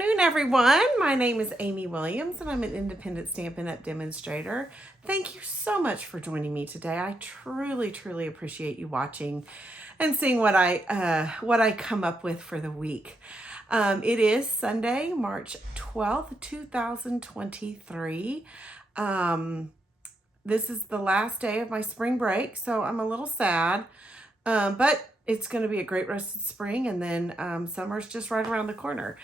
afternoon, everyone. My name is Amy Williams, and I'm an independent Stampin' Up! Demonstrator. Thank you so much for joining me today. I truly, truly appreciate you watching and seeing what I come up with for the week. It is Sunday, March 12th, 2023. This is the last day of my spring break, so I'm a little sad, but it's going to be a great rest of spring, and then summer's just right around the corner.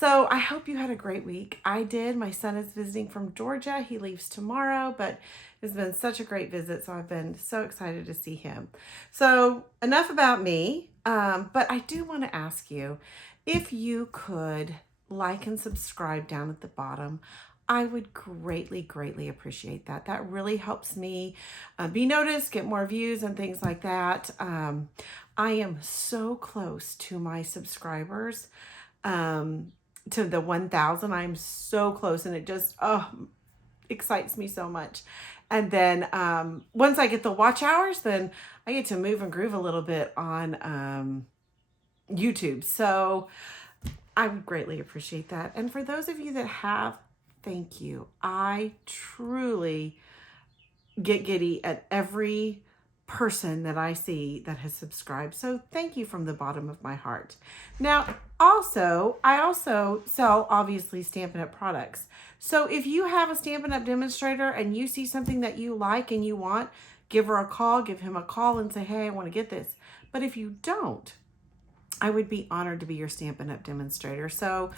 So I hope you had a great week. I did. My son is visiting from Georgia. He leaves tomorrow, but it's been such a great visit, so I've been so excited to see him. So enough about me, but I do want to ask you if you could like and subscribe down at the bottom. I would greatly, greatly appreciate that. That really helps me be noticed, get more views and things like that. I am so close to my subscribers, to the 1,000. I'm so close, and it just, excites me so much. And then once I get the watch hours, then I get to move and groove a little bit on YouTube. So I would greatly appreciate that. And for those of you that have, thank you. I truly get giddy at every person that I see that has subscribed. So thank you from the bottom of my heart. Now, I also sell, obviously, Stampin' Up! Products. So if you have a Stampin' Up! Demonstrator and you see something that you like and you want, give her a call, give him a call and say, hey, I want to get this. But if you don't, I would be honored to be your Stampin' Up! Demonstrator. So,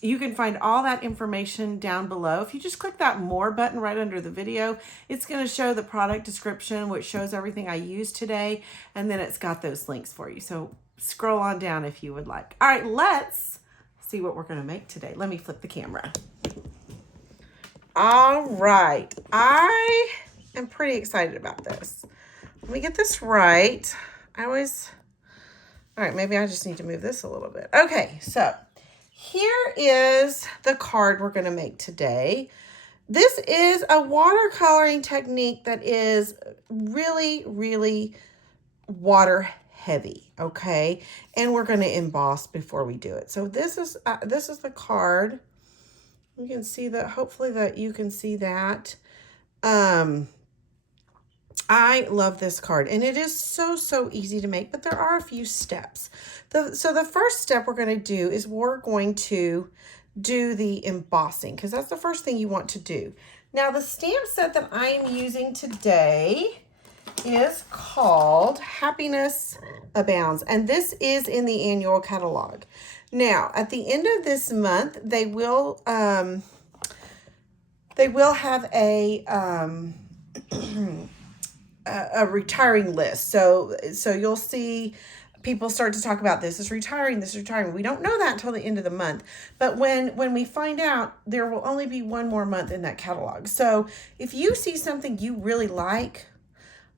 you can find all that information down below. If you just click that more button right under the video, it's going to show the product description, which shows everything I used today. And then it's got those links for you. So scroll on down if you would like. All right, let's see what we're going to make today. Let me flip the camera. All right. I am pretty excited about this. Let me get this right. All right, maybe I just need to move this a little bit. Okay, so here is the card we're going to make today. This is a watercoloring technique that is really, really water heavy, okay? And we're going to emboss before we do it. So this is the card. You can see that, hopefully that you can see that. I love this card, and it is so easy to make, but there are a few steps. So the first step we're going to do is we're going to do the embossing, because that's the first thing you want to do. Now, the stamp set that I'm using today is called Happiness Abounds, and this is in the annual catalog. Now, at the end of this month, they will have a retiring list. So you'll see people start to talk about this is retiring, this is retiring. We don't know that until the end of the month. But when we find out, there will only be one more month in that catalog. So if you see something you really like,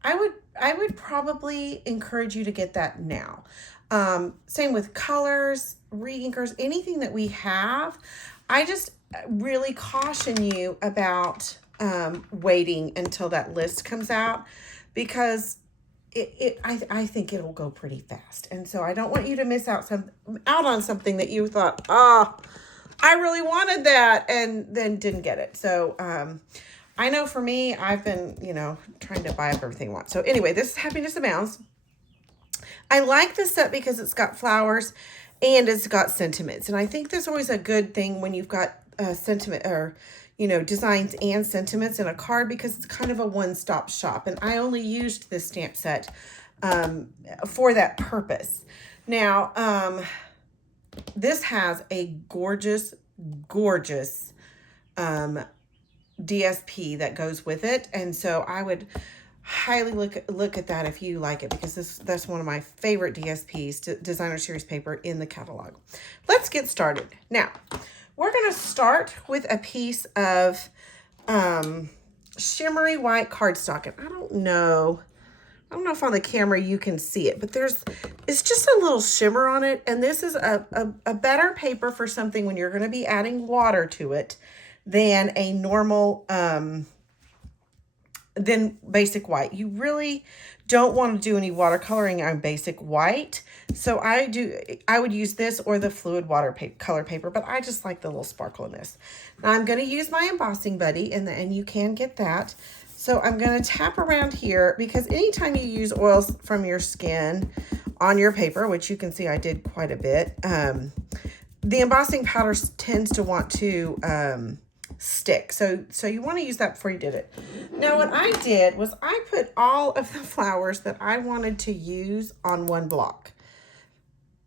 I would probably encourage you to get that now. Same with colors, Reinkers, anything that we have. I just really caution you about waiting until that list comes out, because I think it will go pretty fast. And so I don't want you to miss out on something that you thought, I really wanted that, and then didn't get it. So I know for me, I've been, trying to buy up everything I want. So anyway, this is Happiness Abounds. I like this set because it's got flowers and it's got sentiments. And I think that's always a good thing when you've got sentiment, or designs and sentiments in a card, because it's kind of a one-stop shop. And I only used this stamp set for that purpose. Now, this has a gorgeous DSP that goes with it. And so I would highly look at that if you like it, because that's one of my favorite DSPs, designer series paper, in the catalog. Let's get started. Now, we're going to start with a piece of shimmery white cardstock. And I don't know if on the camera you can see it, but it's just a little shimmer on it. And this is a better paper for something when you're going to be adding water to it than a normal, than basic white. You really don't want to do any watercoloring on basic white, so I would use this or the fluid color paper, but I just like the little sparkle in this. Now I'm going to use my embossing buddy, and you can get that. So I'm going to tap around here, because anytime you use oils from your skin on your paper, which you can see I did quite a bit, the embossing powder tends to want to stick. So you want to use that before you did it. Now what I did was I put all of the flowers that I wanted to use on one block,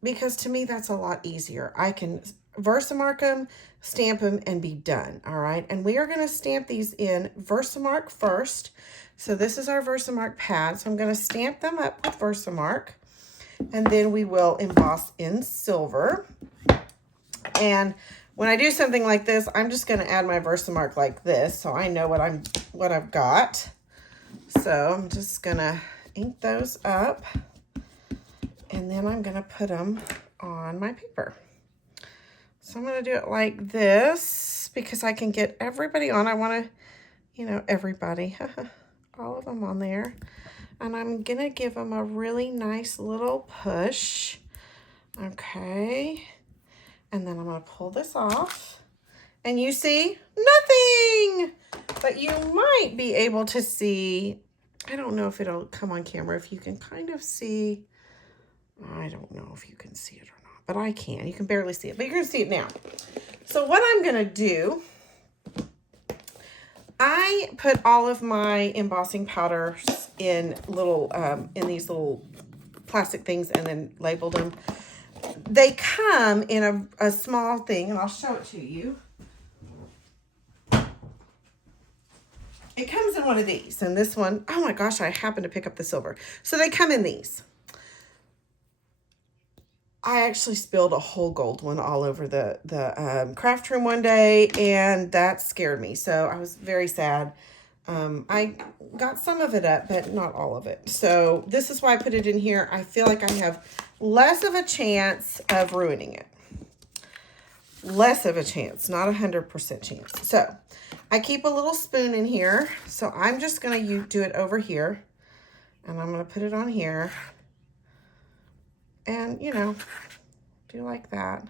because to me that's a lot easier. I can Versamark them, stamp them, and be done. All right, and we are going to stamp these in Versamark first. So this is our Versamark pad, so I'm going to stamp them up with Versamark, and then we will emboss in silver. And when I do something like this, I'm just going to add my Versamark like this, so I know what I've got. So I'm just going to ink those up, and then I'm going to put them on my paper. So I'm going to do it like this, because I can get everybody on. I want to, you know, everybody, all of them on there. And I'm going to give them a really nice little push. Okay. And then I'm going to pull this off. And you see nothing. But you might be able to see, I don't know if it'll come on camera, if you can kind of see. I don't know if you can see it or not, but I can. You can barely see it, but you're going to see it now. So what I'm going to do, I put all of my embossing powders in little, in these little plastic things, and then labeled them. They come in a small thing, and I'll show it to you. It comes in one of these, and this one, oh my gosh, I happened to pick up the silver. So they come in these. I actually spilled a whole gold one all over the craft room one day, and that scared me. So I was very sad. I got some of it up, but not all of it. So this is why I put it in here. I feel like I have less of a chance of ruining it. Less of a chance, not 100% chance. So I keep a little spoon in here. So I'm just going to do it over here, and I'm going to put it on here. And, you know, do like that.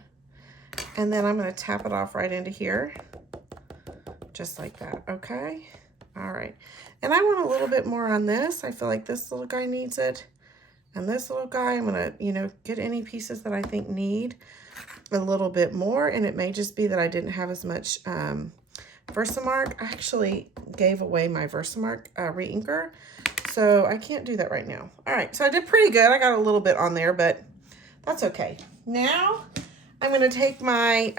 And then I'm going to tap it off right into here. Just like that, okay? All right. And I want a little bit more on this. I feel like this little guy needs it. And this little guy, I'm going to, you know, get any pieces that I think need a little bit more. And it may just be that I didn't have as much Versamark. I actually gave away my Versamark reinker. So I can't do that right now. All right, so I did pretty good. I got a little bit on there, but that's okay. Now I'm going to take my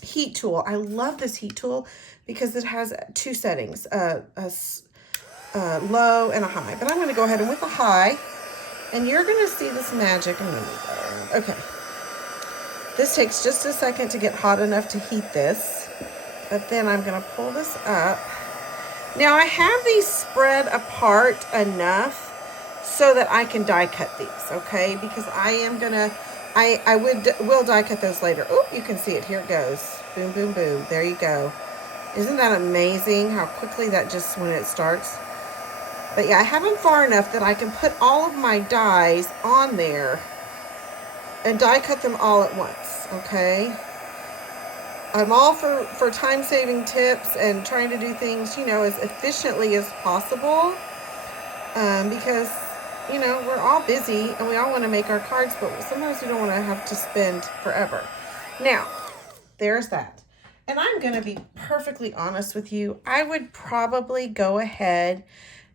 heat tool. I love this heat tool because it has two settings, a low and a high. But I'm going to go ahead and with the high, and you're going to see this magic. Okay. This takes just a second to get hot enough to heat this, but then I'm going to pull this up. Now I have these spread apart enough so that I can die cut these, okay? Because I am gonna, I will die cut those later. Oh, you can see it. Here it goes. Boom, boom, boom. There you go. Isn't that amazing how quickly that just when it starts? But yeah, I have them far enough that I can put all of my dies on there and die cut them all at once, okay? I'm all for time-saving tips and trying to do things, you know, as efficiently as possible, because, you know, we're all busy and we all want to make our cards, but sometimes we don't want to have to spend forever. Now, there's that. And I'm going to be perfectly honest with you. I would probably go ahead,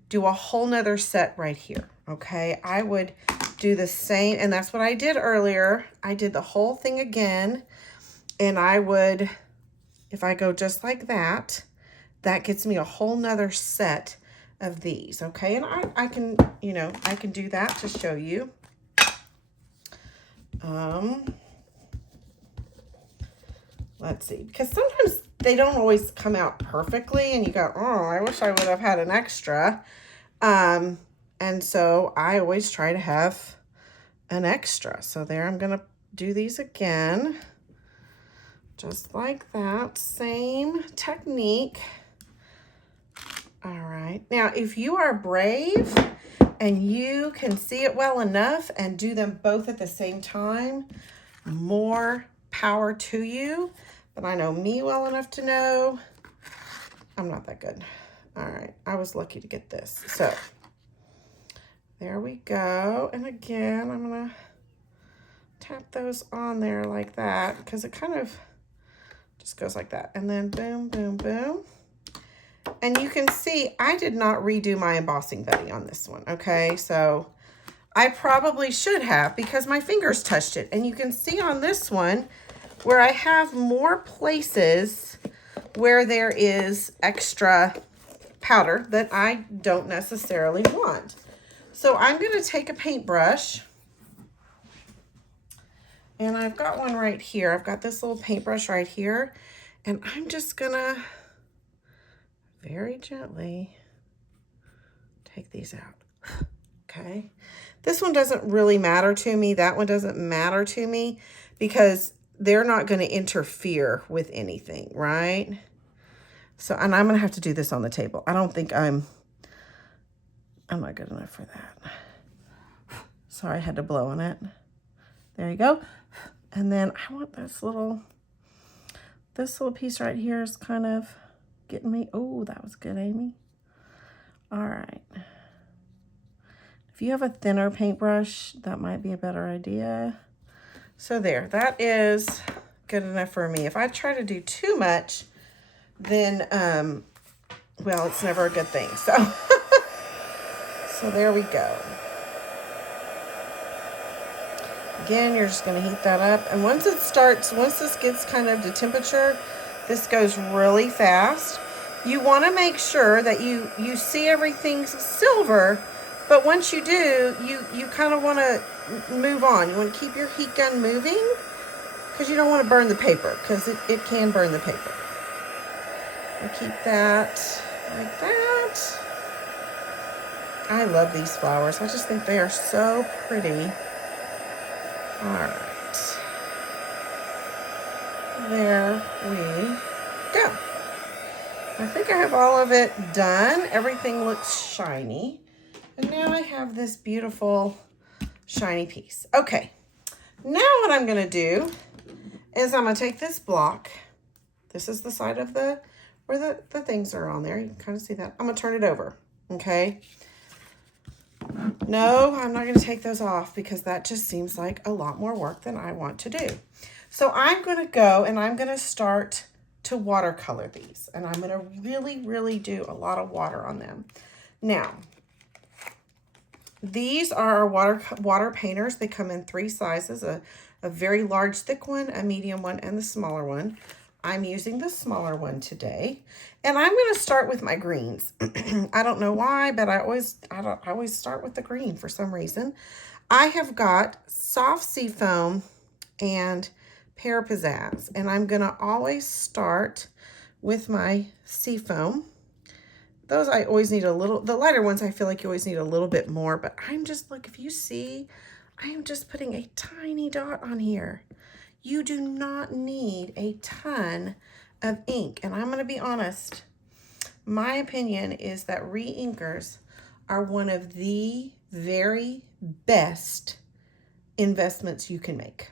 do a whole nother set right here, okay? I would do the same, and that's what I did earlier. I did the whole thing again. And I would, if I go just like that, that gets me a whole nother set of these, okay? And I can, you know, I can do that to show you. Let's see, because sometimes they don't always come out perfectly, and you go, oh, I wish I would have had an extra. And so I always try to have an extra. So there, I'm going to do these again. Just like that, same technique. All right. Now, if you are brave and you can see it well enough and do them both at the same time, more power to you. But I know me well enough to know I'm not that good. All right. I was lucky to get this. So there we go. And again, I'm going to tap those on there like that because it kind of just goes like that. And then boom, boom, boom. And you can see I did not redo my embossing buddy on this one, okay? So I probably should have because my fingers touched it. And you can see on this one where I have more places where there is extra powder that I don't necessarily want. So I'm going to take a paintbrush. And I've got one right here. I've got this little paintbrush right here. And I'm just going to very gently take these out. Okay. This one doesn't really matter to me. That one doesn't matter to me because they're not going to interfere with anything, right? So, and I'm going to have to do this on the table. I don't think I'm not good enough for that. Sorry, I had to blow on it. There you go. And then I want this little piece right here is kind of getting me. Oh, that was good, Amy. All right. If you have a thinner paintbrush, that might be a better idea. So there, that is good enough for me. If I try to do too much, then, well, it's never a good thing. So, so there we go. Again, you're just going to heat that up. And once this gets kind of to temperature, this goes really fast. You want to make sure that you see everything's silver, but once you do, you kind of want to move on. You want to keep your heat gun moving because you don't want to burn the paper because it can burn the paper. And keep that like that. I love these flowers. I just think they are so pretty. All right. There we go. I think I have all of it done. Everything looks shiny. And now I have this beautiful shiny piece. Okay. Now what I'm going to do is I'm going to take this block. This is the side of where the things are on there. You can kind of see that. I'm going to turn it over. Okay. No, I'm not going to take those off because that just seems like a lot more work than I want to do. So I'm going to go and I'm going to start to watercolor these. And I'm going to really, really do a lot of water on them. Now, these are our water painters. They come in 3 sizes, a very large thick one, a medium one, and the smaller one. I'm using the smaller one today. And I'm going to start with my greens. I don't know why, but I always start with the green for some reason. I have got soft seafoam and Pear Pizzazz. And I'm going to always start with my seafoam. Those I always need a little, the lighter ones I feel like you always need a little bit more, but I'm just, look, if you see, I am just putting a tiny dot on here. You do not need a ton of ink. And I'm going to be honest, my opinion is that Reinkers are one of the very best investments you can make.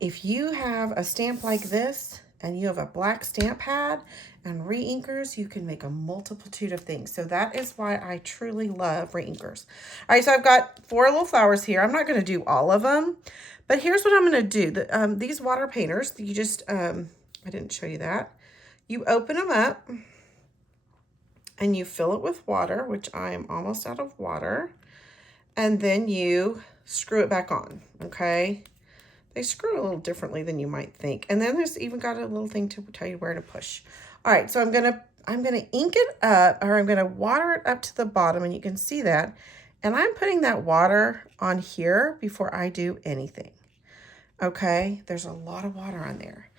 If you have a stamp like this and you have a black stamp pad and Reinkers, you can make a multitude of things. So that is why I truly love Reinkers. All right, so I've got 4 little flowers here. I'm not going to do all of them, but here's what I'm going to do. These water painters, you just, I didn't show you that. You open them up and you fill it with water, which I am almost out of water. And then you screw it back on, okay? They screw a little differently than you might think. And then there's even got a little thing to tell you where to push. All right, so I'm gonna ink it up, or I'm gonna water it up to the bottom, and you can see that. And I'm putting that water on here before I do anything. Okay, there's a lot of water on there.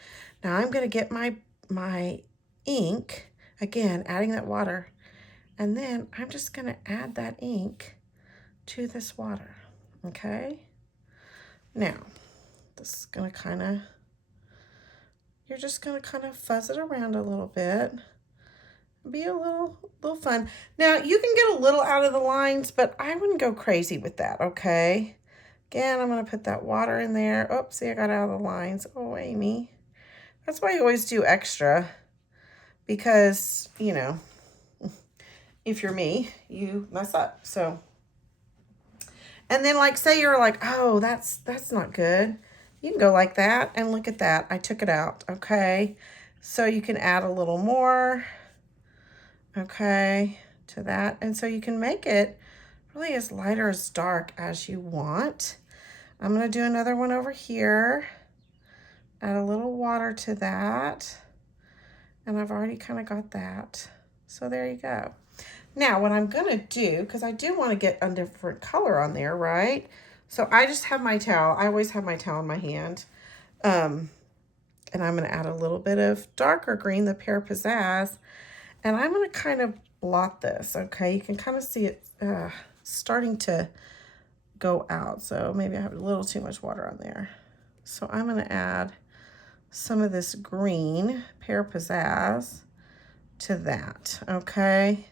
Now I'm gonna get my ink, again, adding that water, and then I'm just gonna add that ink to this water, okay? Now, this is gonna you're just gonna kind of fuzz it around a little bit Be a little fun. Now, you can get a little out of the lines, but I wouldn't go crazy with that, okay? Again, I'm going to put that water in there. Oh, see, I got out of the lines. Oh, Amy. That's why you always do extra. Because, you know, if you're me, you mess up. So, and then like, say you're like, oh, that's not good. You can go like that, and look at that. I took it out, okay? So you can add a little more, okay, to that. And so you can make it really as light or as dark as you want. I'm going to do another one over here. Add a little water to that. And I've already kind of got that. So there you go. Now what I'm going to do, because I do want to get a different color on there, right? So I just have my towel. I always have my towel in my hand. And I'm going to add a little bit of darker green, the Pear Pizzazz. And I'm going to kind of blot this, okay? You can kind of see it starting to go out. So maybe I have a little too much water on there. So I'm going to add some of this green Pear Pizzazz to that, okay?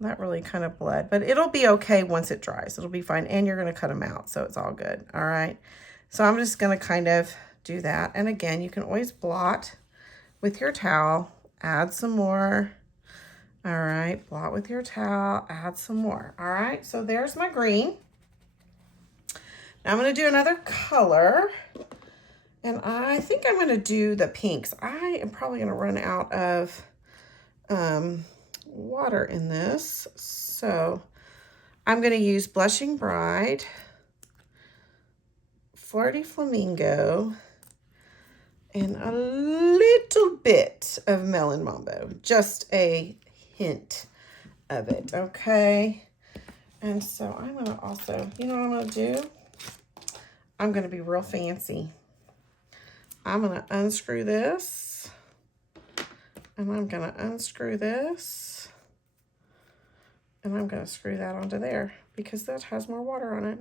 That really kind of bled, but it'll be okay once it dries. It'll be fine, and you're going to cut them out, so it's all good, all right? So I'm just going to kind of do that, and again, you can always blot with your towel, add some more, all right? Blot with your towel, add some more, all right? So there's my green. Now I'm going to do another color, and I think I'm going to do the pinks. I am probably going to run out of water in this, so I'm going to use Blushing Bride, Flirty Flamingo, and a little bit of Melon Mambo, just a hint of it, okay? And so I'm going to also, you know what I'm going to do? I'm going to be real fancy. I'm going to unscrew this, and I'm going to unscrew this, and I'm going to screw that onto there because that has more water on it.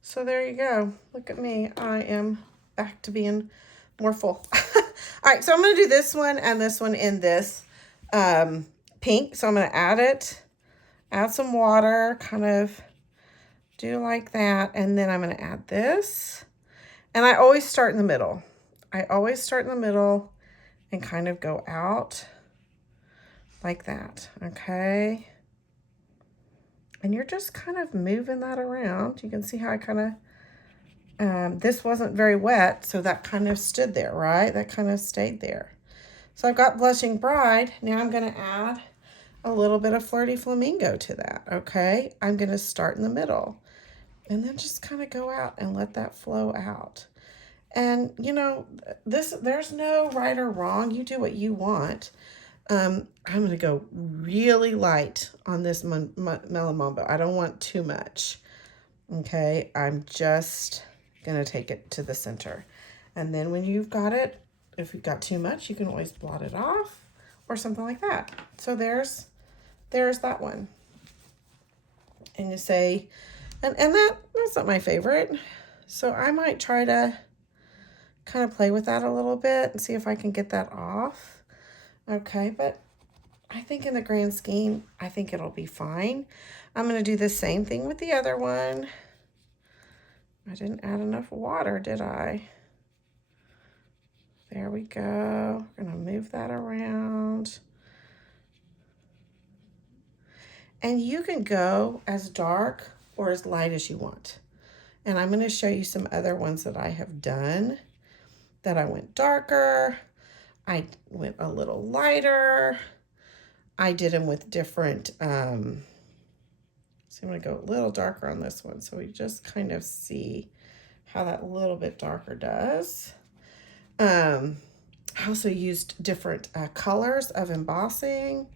So there you go. Look at me. I am back to being more full. All right, so I'm going to do this one and this one in this pink. So I'm going to add it, add some water, kind of do like that, and then I'm going to add this. And I always start in the middle. I always start in the middle and kind of go out like that, okay? And you're just kind of moving that around. You can see how I kind of, this wasn't very wet, so that kind of stood there, right? That kind of stayed there. So I've got Blushing Bride. Now I'm going to add a little bit of Flirty Flamingo to that, okay? I'm going to start in the middle. And then just kind of go out and let that flow out. And, you know, there's no right or wrong. You do what you want. I'm going to go really light on this Melon Mambo. I don't want too much. Okay, I'm just going to take it to the center. And then when you've got it, if you've got too much, you can always blot it off or something like that. So there's that one. And you say... And that's not my favorite. So I might try to kind of play with that a little bit and see if I can get that off. Okay, but I think in the grand scheme, I think it'll be fine. I'm going to do the same thing with the other one. I didn't add enough water, did I? There we go. We're going to move that around. And you can go as dark or as light as you want. And I'm going to show you some other ones that I have done that I went darker. I went a little lighter. I did them with different, so I'm going to go a little darker on this one. So we just kind of see how that little bit darker does. I also used different colors of embossing.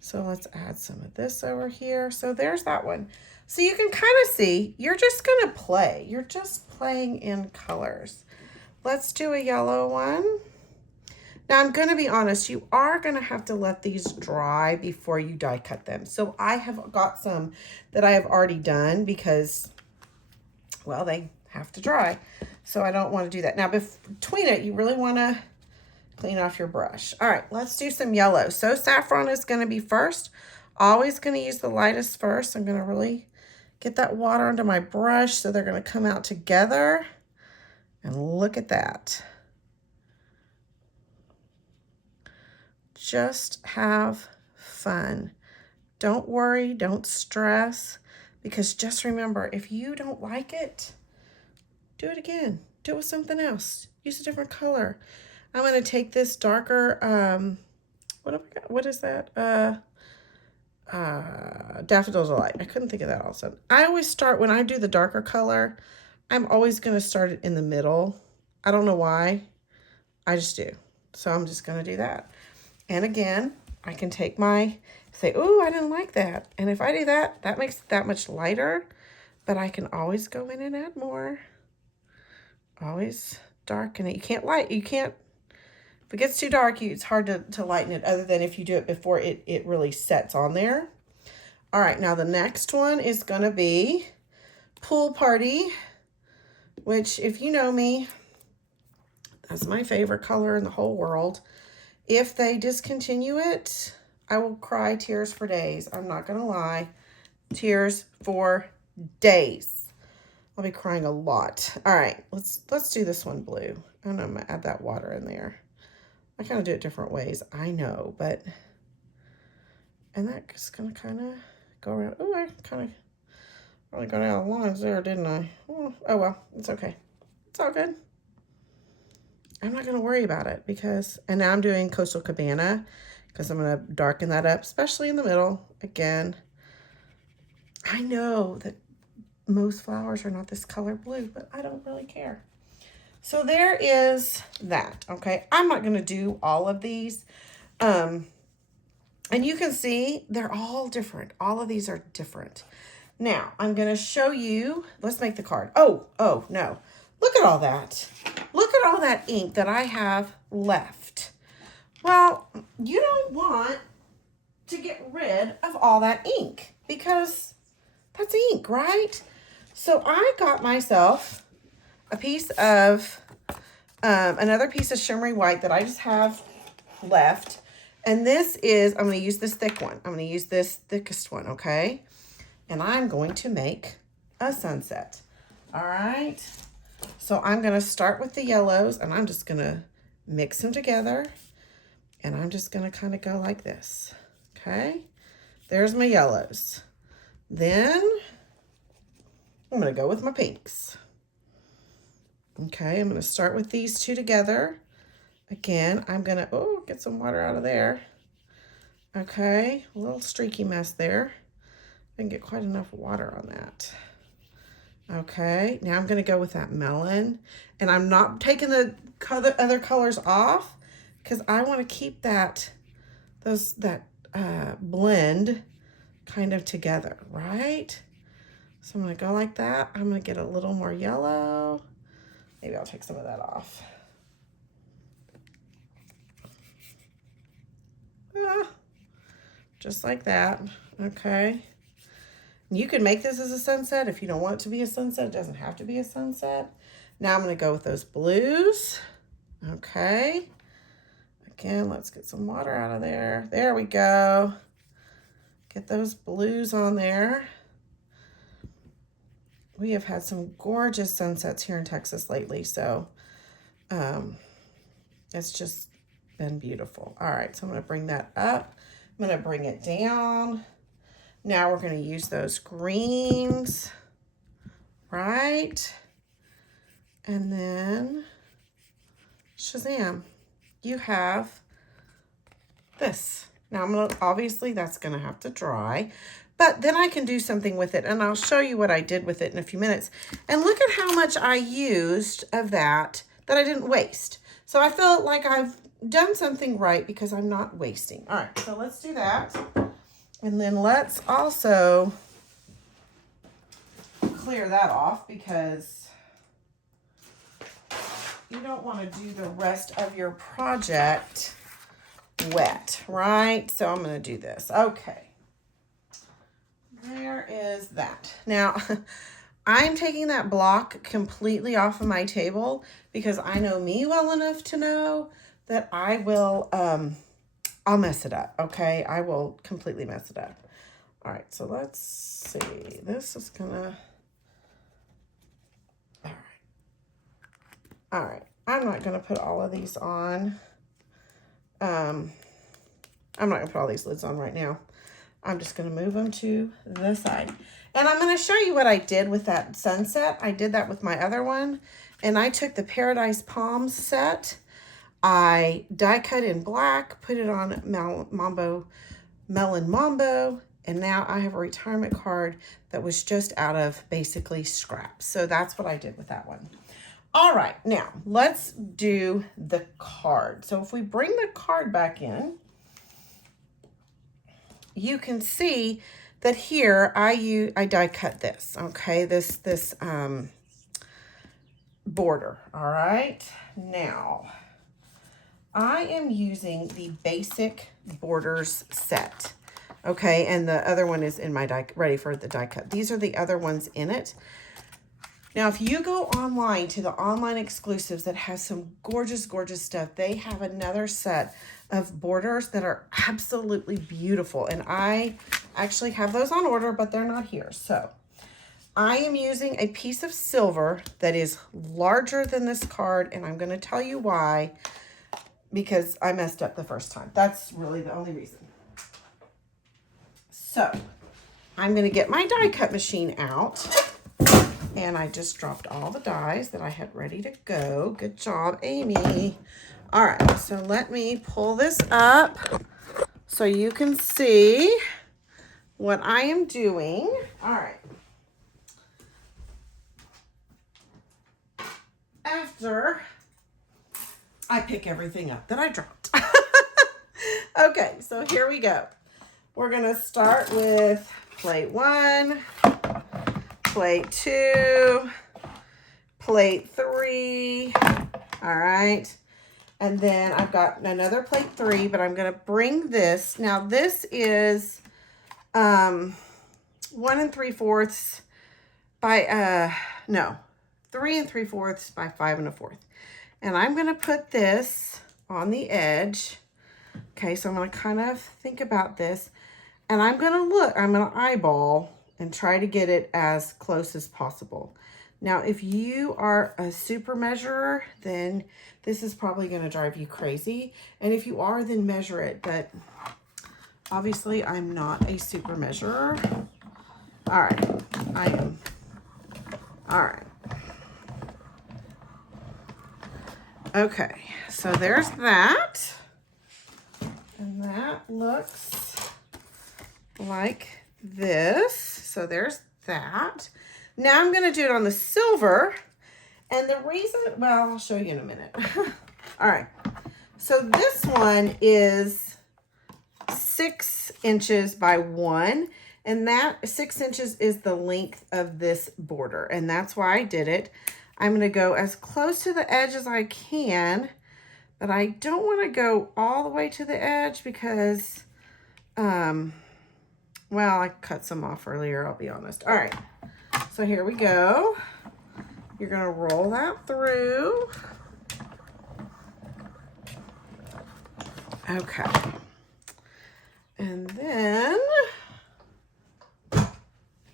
So let's add some of this over here. So there's that one. So you can kind of see, you're just going to play. You're just playing in colors. Let's do a yellow one. Now I'm going to be honest, you are going to have to let these dry before you die cut them. So I have got some that I have already done because, well, they have to dry. So I don't want to do that. Now between it, you really want to clean off your brush. All right, let's do some yellow. So saffron is going to be first. Always going to use the lightest first. I'm going to really get that water onto my brush so they're going to come out together. And look at that. Just have fun. Don't worry, don't stress, because just remember, if you don't like it, do it again. Do it with something else. Use a different color. I'm going to take this darker, what is that? Daffodil Delight. I couldn't think of that all of a sudden. I always start, when I do the darker color, I'm always going to start it in the middle. I don't know why. I just do. So I'm just going to do that. And again, I can take say, oh, I didn't like that. And if I do that, that makes it that much lighter. But I can always go in and add more. Always darken it. You can't, if it gets too dark, it's hard to lighten it, other than if you do it before it really sets on there. All right, now the next one is going to be Pool Party, which, if you know me, that's my favorite color in the whole world. If they discontinue it, I will cry tears for days. I'm not going to lie. Tears for days. I'll be crying a lot. All right, let's do this one blue. And I'm going to add that water in there. I kind of do it different ways, I know, but, and that's going to kind of go around. Oh, I kind of really got out of lines there, didn't I? Oh, well, it's okay. It's all good. I'm not going to worry about it because, and now I'm doing Coastal Cabana because I'm going to darken that up, especially in the middle. Again, I know that most flowers are not this color blue, but I don't really care. So there is that, okay? I'm not going to do all of these. And you can see they're all different. All of these are different. Now, I'm going to show you. Let's make the card. Oh, no. Look at all that. Look at all that ink that I have left. Well, you don't want to get rid of all that ink because that's ink, right? So I got myself a piece of, another piece of shimmery white that I just have left. And this is, I'm going to use this thick one. I'm going to use this thickest one, okay? And I'm going to make a sunset. All right. So I'm going to start with the yellows, and I'm just going to mix them together. And I'm just going to kind of go like this. Okay. There's my yellows. Then I'm going to go with my pinks. Okay, I'm going to start with these two together. Again, I'm going to, get some water out of there. Okay, a little streaky mess there. I didn't get quite enough water on that. Okay, now I'm going to go with that melon. And I'm not taking the other colors off because I want to keep that blend kind of together, right? So I'm going to go like that. I'm going to get a little more yellow. Maybe I'll take some of that off. Just like that. Okay. You can make this as a sunset if you don't want it to be a sunset. It doesn't have to be a sunset. Now I'm going to go with those blues. Okay. Again, let's get some water out of there. There we go. Get those blues on there. We have had some gorgeous sunsets here in Texas lately, so it's just been beautiful. All right, so I'm going to bring that up. I'm going to bring it down. Now we're going to use those greens, right? And then, shazam, you have this. Now I'm going to, obviously that's going to have to dry. But then I can do something with it, and I'll show you what I did with it in a few minutes. And look at how much I used of that I didn't waste. So I feel like I've done something right because I'm not wasting. All right, so let's do that. And then let's also clear that off because you don't want to do the rest of your project wet, right? So I'm going to do this. Okay. There is that. Now, I'm taking that block completely off of my table because I know me well enough to know that I will, I'll mess it up, okay? I will completely mess it up. All right, so let's see. This is gonna, all right. All right, I'm not gonna put all of these on. I'm not gonna put all these lids on right now. I'm just gonna move them to the side. And I'm gonna show you what I did with that sunset. I did that with my other one. And I took the Paradise Palms set. I die cut in black, put it on Mambo Melon Mambo, and now I have a retirement card that was just out of basically scrap. So that's what I did with that one. All right, now let's do the card. So if we bring the card back in, you can see that here I die cut this, okay? This border, all right? Now, I am using the basic borders set, okay? And the other one is in my die, ready for the die cut. These are the other ones in it. Now, if you go online to the online exclusives that has some gorgeous, gorgeous stuff, they have another set of borders that are absolutely beautiful. And I actually have those on order, but they're not here. So I am using a piece of silver that is larger than this card, and I'm going to tell you why. Because I messed up the first time. That's really the only reason. So, I'm going to get my die cut machine out. And I just dropped all the dies that I had ready to go. Good job, Amy. All right, so let me pull this up so you can see what I am doing. All right. After I pick everything up that I dropped. Okay, so here we go. We're gonna start with plate 1, plate 2, plate 3, all right. And then I've got another plate 3, but I'm gonna bring this. Now this is 1 3/4 by, no, 3 3/4 by 5 1/4. And I'm going to put this on the edge. Okay, so I'm going to kind of think about this. And I'm going to look, I'm going to eyeball and try to get it as close as possible. Now, if you are a super measurer, then this is probably going to drive you crazy. And if you are, then measure it. But obviously, I'm not a super measurer. All right, I am. All right. Okay, so there's that. And that looks like this. So there's that. Now I'm going to do it on the silver. And the reason, well, I'll show you in a minute. All right. So this one is 6 inches by 1. And that 6 inches is the length of this border. And that's why I did it. I'm going to go as close to the edge as I can, but I don't want to go all the way to the edge because, well, I cut some off earlier, I'll be honest. All right, so here we go. You're going to roll that through. Okay. And then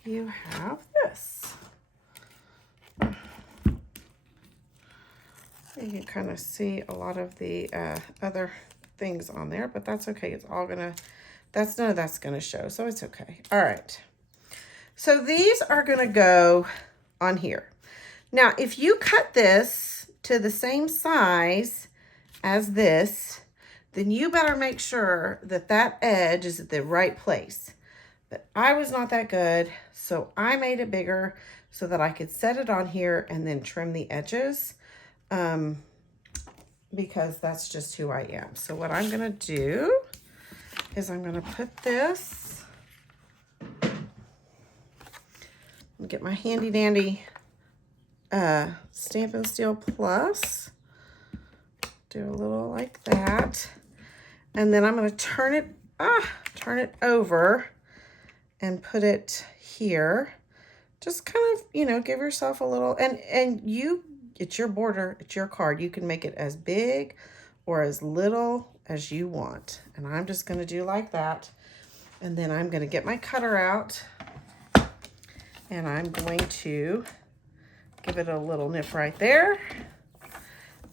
you have this. You can kind of see a lot of the other things on there, but that's okay. It's all gonna, none of that's gonna show, so it's okay. All right. So these are gonna go on here. Now, if you cut this to the same size as this, then you better make sure that that edge is at the right place. But I was not that good, so I made it bigger so that I could set it on here and then trim the edges. Because that's just who I am. So what I'm going to do is I'm going to put this, get my handy dandy Stampin' Steel Plus, do a little like that, and then I'm going to turn it over and put it here. Just kind of, you know, give yourself a little, and you, it's your border, it's your card. You can make it as big or as little as you want. And I'm just going to do like that. And then I'm going to get my cutter out and I'm going to give it a little nip right there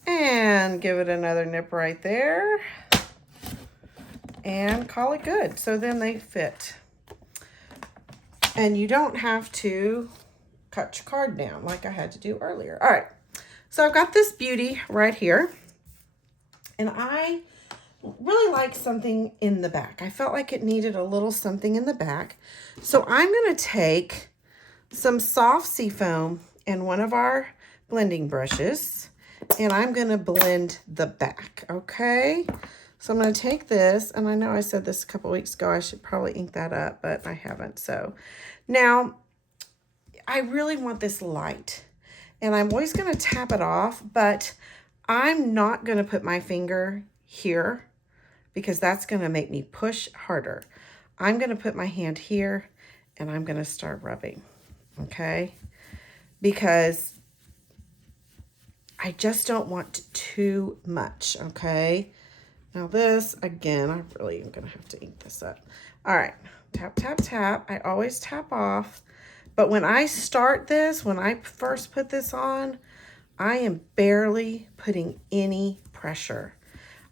and give it another nip right there and call it good. So then they fit. And you don't have to cut your card down like I had to do earlier. All right, so I've got this beauty right here. And I really like something in the back. I felt like it needed a little something in the back. So I'm going to take some soft seafoam and one of our blending brushes, and I'm going to blend the back, okay? So I'm going to take this, and I know I said this a couple weeks ago, I should probably ink that up, but I haven't. So now I really want this light, and I'm always going to tap it off, but I'm not going to put my finger here because that's going to make me push harder. I'm going to put my hand here, and I'm going to start rubbing, okay? Because I just don't want too much, okay? Now this, again, I really am going to have to ink this up. All right, tap, tap, tap. I always tap off. But when I start this, when I first put this on, I am barely putting any pressure.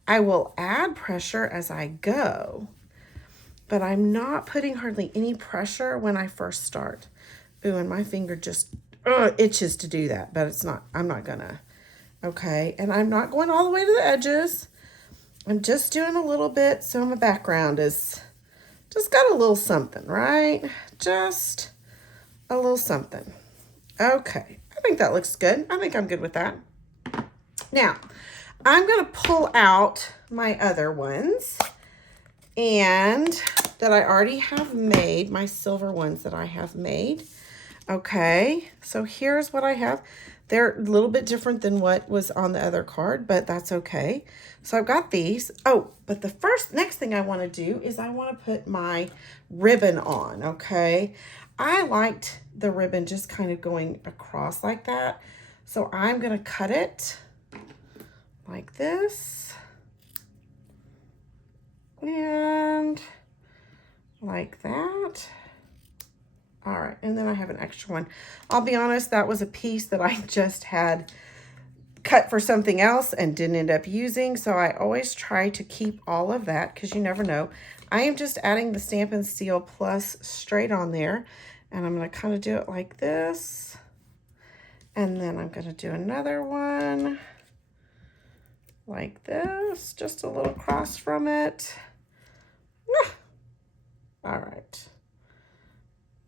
I will add pressure as I go, but I'm not putting hardly any pressure when I first start. Ooh, and my finger just itches to do that, but it's not, I'm not gonna. Okay, and I'm not going all the way to the edges. I'm just doing a little bit so my background is just got a little something, right? Just a little something. Okay, I think that looks good. I think I'm good with that. Now, I'm going to pull out my other ones and that I already have made, my silver ones that I have made. Okay, so here's what I have. They're a little bit different than what was on the other card, but that's okay. So I've got these. Oh, but the next thing I want to do is I want to put my ribbon on, okay? I liked the ribbon just kind of going across like that. So I'm going to cut it like this. And like that. All right, and then I have an extra one. I'll be honest, that was a piece that I just had cut for something else and didn't end up using. So I always try to keep all of that because you never know. I am just adding the Stampin' Seal Plus straight on there. And I'm going to kind of do it like this. And then I'm going to do another one like this, just a little cross from it. All right.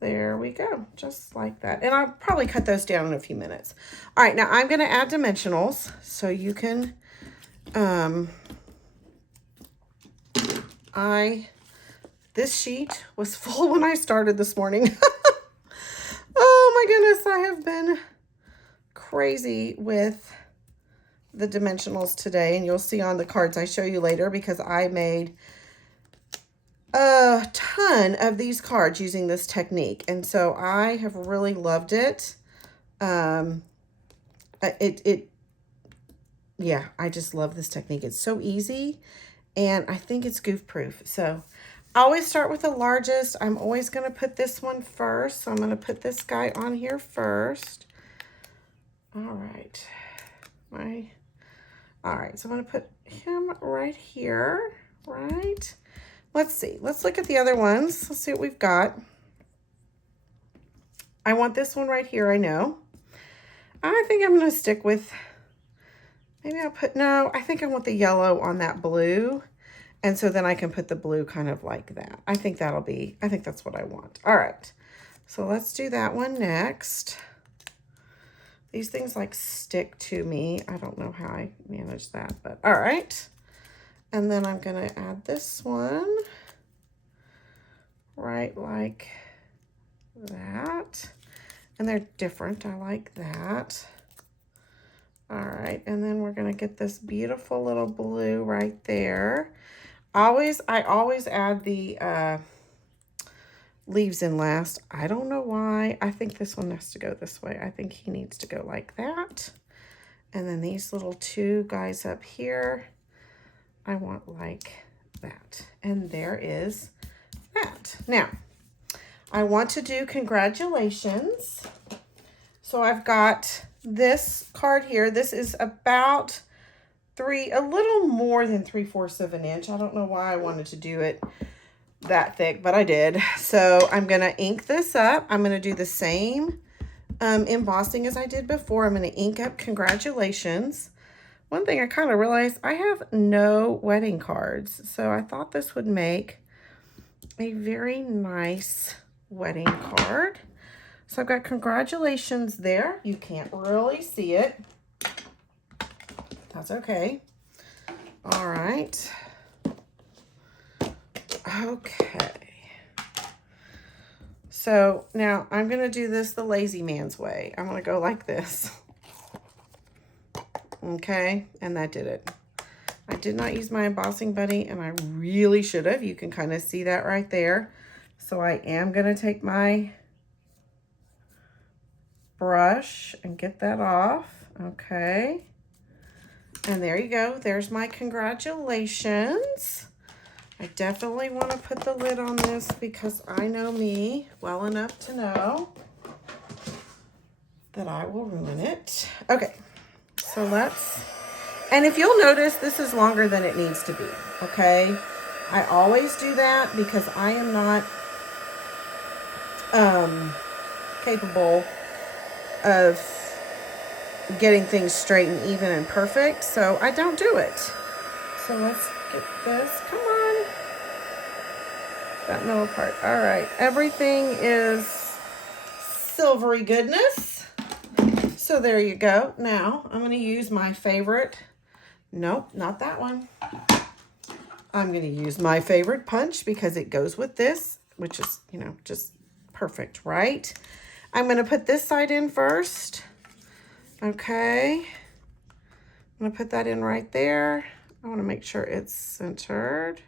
There we go, just like that. And I'll probably cut those down in a few minutes. All right, now I'm going to add dimensionals so you can, this sheet was full when I started this morning. Oh my goodness, I have been crazy with the dimensionals today. And you'll see on the cards I show you later because I made a ton of these cards using this technique, and so I have really loved it. Yeah, I just love this technique. It's so easy, and I think it's goof proof. So I always start with the largest. I'm always going to put this one first, so I'm going to put this guy on here first. All right, all right, so I'm going to put him right here, right? Let's see. Let's look at the other ones. Let's see what we've got. I want this one right here, I know. I think I'm going to stick with, maybe I'll put, no, I think I want the yellow on that blue. And so then I can put the blue kind of like that. I think that's what I want. All right. So let's do that one next. These things like stick to me. I don't know how I manage that, but all right. And then I'm going to add this one right like that. And they're different. I like that. All right. And then we're going to get this beautiful little blue right there. I always add the leaves in last. I don't know why. I think this one has to go this way. I think he needs to go like that. And then these little two guys up here. I want like that. And there is that. Now, I want to do congratulations. So I've got this card here. This is about a little more than 3/4 of an inch. I don't know why I wanted to do it that thick, but I did. So I'm going to ink this up. I'm going to do the same embossing as I did before. I'm going to ink up congratulations. One thing I kind of realized, I have no wedding cards. So I thought this would make a very nice wedding card. So I've got congratulations there. You can't really see it. That's okay. All right. Okay. So now I'm going to do this the lazy man's way. I'm going to go like this. Okay. And that did it. I did not use my embossing buddy, and I really should have. You can kind of see that right there. So I am going to take my brush and get that off. Okay. And there you go. There's my congratulations. I definitely want to put the lid on this because I know me well enough to know that I will ruin it. Okay. So and if you'll notice, this is longer than it needs to be. Okay. I always do that because I am not capable of getting things straight and even and perfect, so I don't do it. So let's get this. Come on. That middle part. All right. Everything is silvery goodness. So there you go. Now I'm going to use my favorite. Nope, not that one. I'm going to use my favorite punch because it goes with this, which is, you know, just perfect, right? I'm going to put this side in first. Okay. I'm going to put that in right there. I want to make sure it's centered.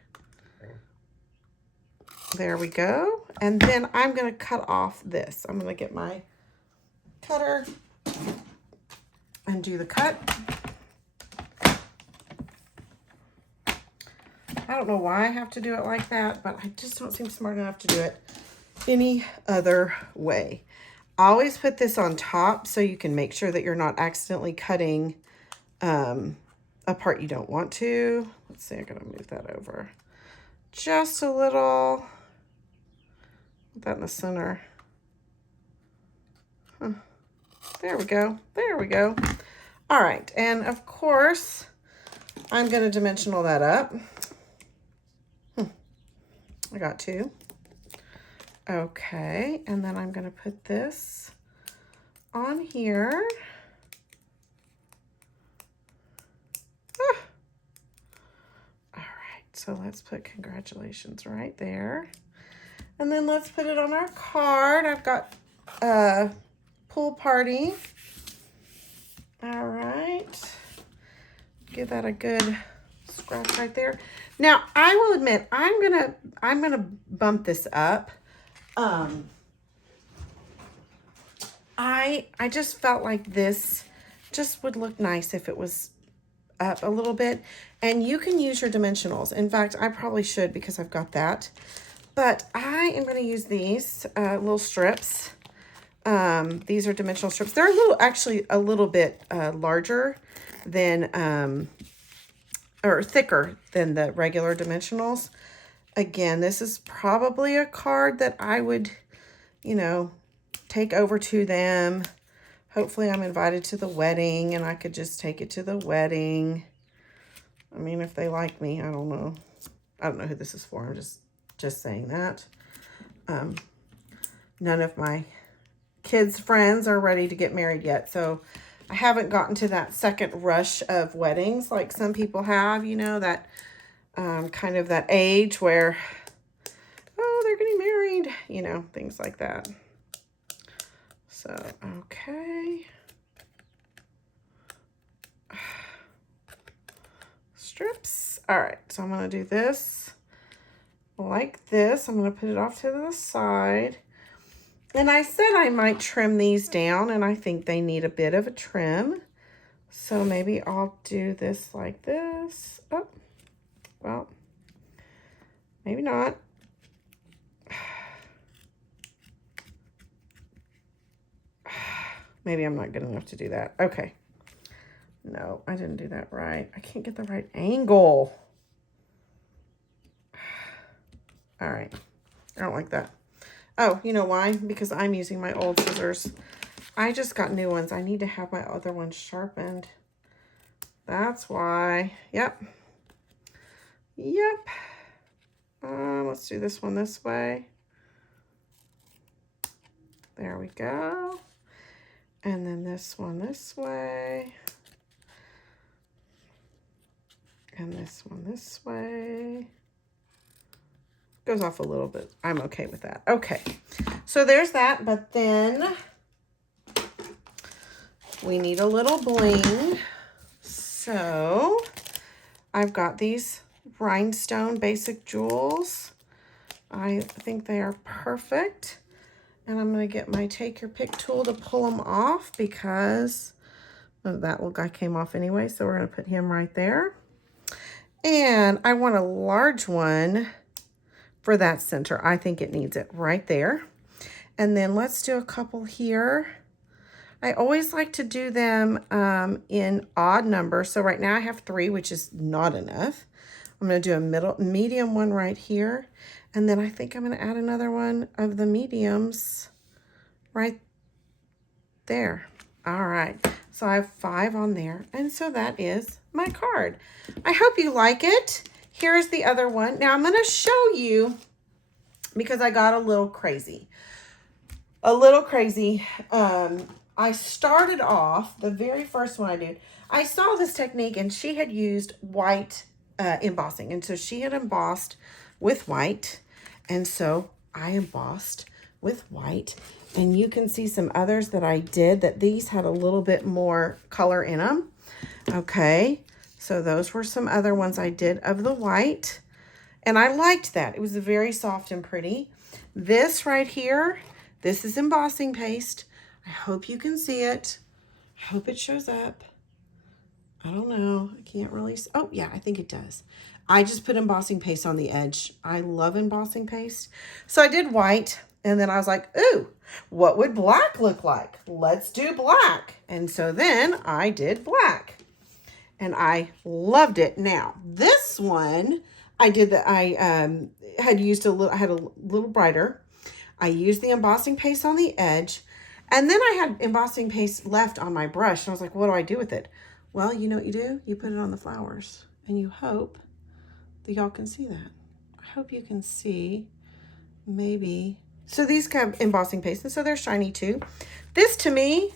There we go. And then I'm going to cut off this. I'm going to get my cutter and do the cut. I don't know why I have to do it like that, but I just don't seem smart enough to do it any other way. Always put this on top so you can make sure that you're not accidentally cutting a part you don't want to. Let's see, I'm going to move that over just a little. Put that in the center. Huh. There we go. There we go. All right. And of course, I'm going to dimensional that up. I got two. Okay. And then I'm going to put this on here. Ah. All right. So let's put congratulations right there. And then let's put it on our card. I've got pool party. All right. Give that a good scratch right there. Now, I will admit, I'm gonna bump this up. I just felt like this just would look nice if it was up a little bit. And you can use your dimensionals. In fact, I probably should because I've got that. But I am going to use these little strips. These are dimensional strips. They're actually a little bit larger than, or thicker than the regular dimensionals. Again, this is probably a card that I would, you know, take over to them. Hopefully I'm invited to the wedding and I could just take it to the wedding. I mean, if they like me, I don't know. I don't know who this is for. I'm just saying that. None of my kids' friends are ready to get married yet. So I haven't gotten to that second rush of weddings like some people have, you know, that kind of that age where, oh, they're getting married, you know, things like that. So, okay. Strips. All right, so I'm going to do this like this. I'm going to put it off to the side. And I said I might trim these down, and I think they need a bit of a trim. So maybe I'll do this like this. Oh, Well, maybe not. Maybe I'm not good enough to do that. Okay. No, I didn't do that right. I can't get the right angle. All right. I don't like that. Oh, you know why? Because I'm using my old scissors. I just got new ones. I need to have my other ones sharpened. That's why. Yep. Yep. Let's do this one this way. There we go. And then this one this way. And this one this way. Goes off a little bit. I'm okay with that. Okay. So there's that. But then we need a little bling. So I've got these rhinestone basic jewels. I think they are perfect. And I'm going to get my take your pick tool to pull them off because that little guy came off anyway. So we're going to put him right there. And I want a large one for that center. I think it needs it right there. And then let's do a couple here. I always like to do them in odd numbers. So right now I have 3, which is not enough. I'm going to do a medium one right here. And then I think I'm going to add another one of the mediums right there. All right. So I have 5 on there. And so that is my card. I hope you like it. Here's the other one. Now I'm going to show you because I got a little crazy. I started off, the very first one I did, I saw this technique and she had used white embossing. And so she had embossed with white. And so I embossed with white. And you can see some others that I did that these had a little bit more color in them. Okay. So those were some other ones I did of the white. And I liked that. It was very soft and pretty. This right here, this is embossing paste. I hope you can see it. I hope it shows up. I don't know. I can't really. Oh, yeah, I think it does. I just put embossing paste on the edge. I love embossing paste. So I did white, and then I was like, ooh, what would black look like? Let's do black. And so then I did black, and I loved it. Now, this one, I did that. I had used a little, I had a little brighter. I used the embossing paste on the edge. And then I had embossing paste left on my brush. And I was like, what do I do with it? Well, you know what you do? You put it on the flowers. And you hope that y'all can see that. I hope you can see maybe. So these have embossing paste. And so they're shiny too. This to me,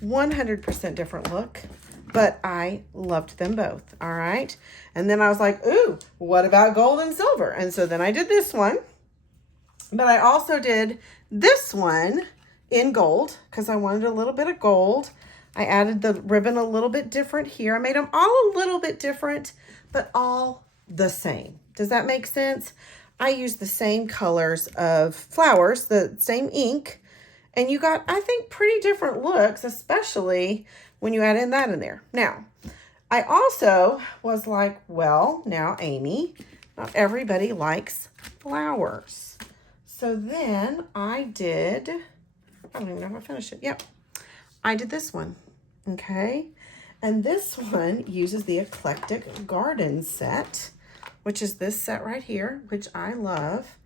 100% different look. But I loved them both. All right. And then I was like, ooh, what about gold and silver? And so then I did this one. But I also did this one in gold because I wanted a little bit of gold. I added the ribbon a little bit different here. I made them all a little bit different, but all the same. Does that make sense? I used the same colors of flowers, the same ink, and you got, I think, pretty different looks, especially when you add in that in there. Now, I also was like, well, now, Amy, not everybody likes flowers. So then I did, I don't even know if I finished it. Yep. I did this one. Okay. And this one uses the Eclectic Garden set, which is this set right here, which I love.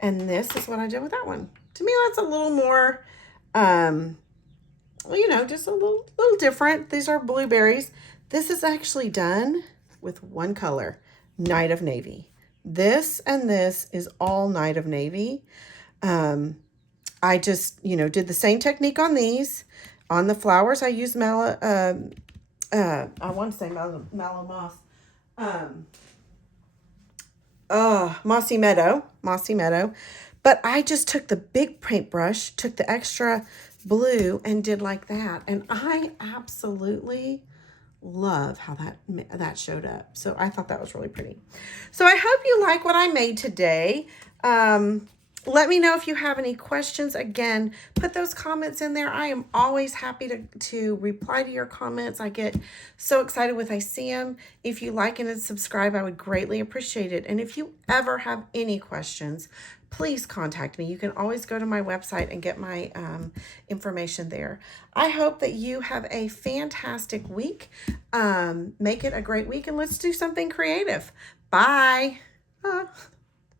And this is what I did with that one. To me, that's a little more, you know, just a little different. These are blueberries. This is actually done with one color, Night of Navy. This and this is all Night of Navy. I just, you know, did the same technique on these. On the flowers, I used I want to say mallow moss. Mossy Meadow. But I just took the big paintbrush, took the extra blue and did like that. And I absolutely love how that showed up. So I thought that was really pretty. So I hope you like what I made today. Let me know if you have any questions. Again, put those comments in there. I am always happy to reply to your comments. I get so excited when I see them. If you like and subscribe, I would greatly appreciate it. And if you ever have any questions, please contact me. You can always go to my website and get my information there. I hope that you have a fantastic week. Make it a great week, and let's do something creative. Bye.